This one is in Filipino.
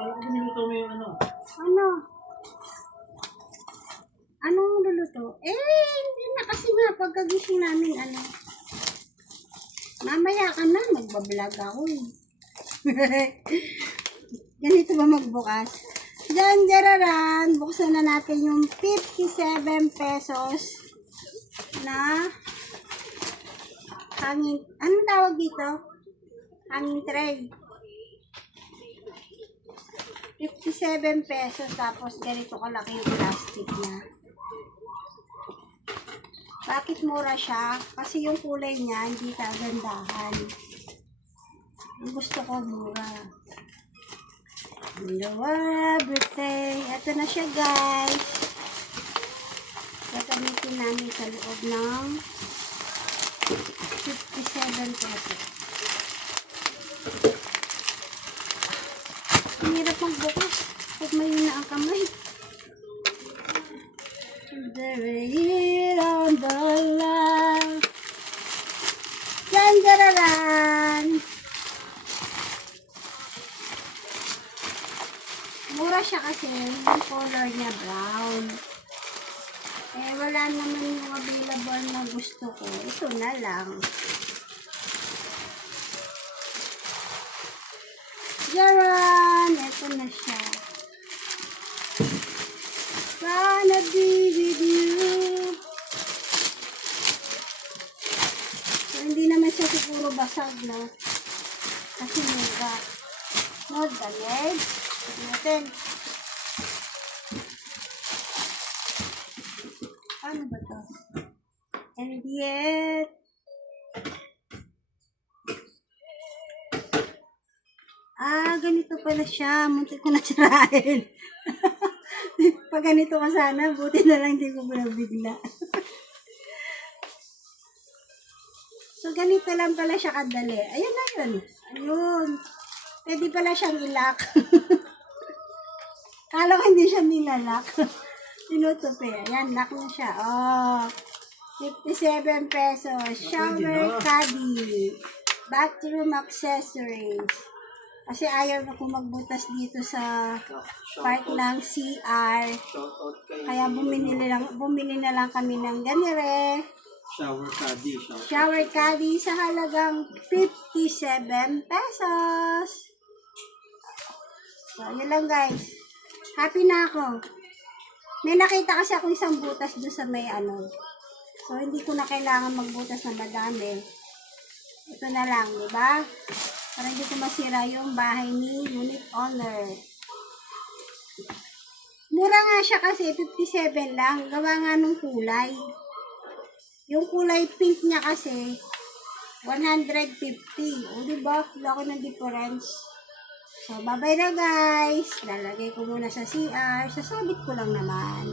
Parang kung niluto mo yung ano. Ano? Anong luluto? Hindi na kasi nga pagkagising namin, mamaya ka na, magbablog ako eh. Ganito ba magbukas? Diyan, jararan, buksan na natin yung 57 pesos na hangin, anong tawag dito? Hangin tray. 57 pesos, tapos ganito kalaki yung plastic niya. Bakit mura siya? Kasi yung kulay niya hindi kagandahan. Ang gusto ko mura. Everything. Ito na siya, guys. Gagamitin namin sa loob ng 57 pesos. Ang hirap magbukas pag may na ang kamay. The rain on the line. Janjararan. Mura siya kasi yung color niya brown. Wala naman yung available na gusto ko. Ito na lang. Jaran! Ito na siya. Wanna be with you. So, hindi naman siya siguro basag, no? Kasi mura. No damage. Tignan natin. Ano ba to? And yet, ganito pala siya. Muntik ko na sirain. Pag ganito ka sana, buti na lang hindi ko bigla. So, ganito lang pala siya kadali. Ayun na yun. Ayun. Pwede pala siyang ilak. Kala ko hindi siya nilalak. Tinutupi. Ayan, lock na siya. 57 pesos. Shower caddy. Bathroom accessories. Kasi ayaw na ko magbutas dito sa part ng CR. Kaya bumili na lang kami ng ganire. Shower caddy. Shower caddy sa halagang 57 pesos. So, yun lang guys. Happy na ako. May nakita kasi ako isang butas doon sa may So, hindi ko na kailangan magbutas na madami. Ito na lang, di ba? Para hindi ko masira yung bahay ni unit owner. Mura nga siya kasi, 57 lang. Gawa nga nung kulay. Yung kulay pink niya kasi, 150. O, diba? Laki ng difference. So, bye-bye na guys. Lalagay ko muna sa CR. Sasabit ko lang naman.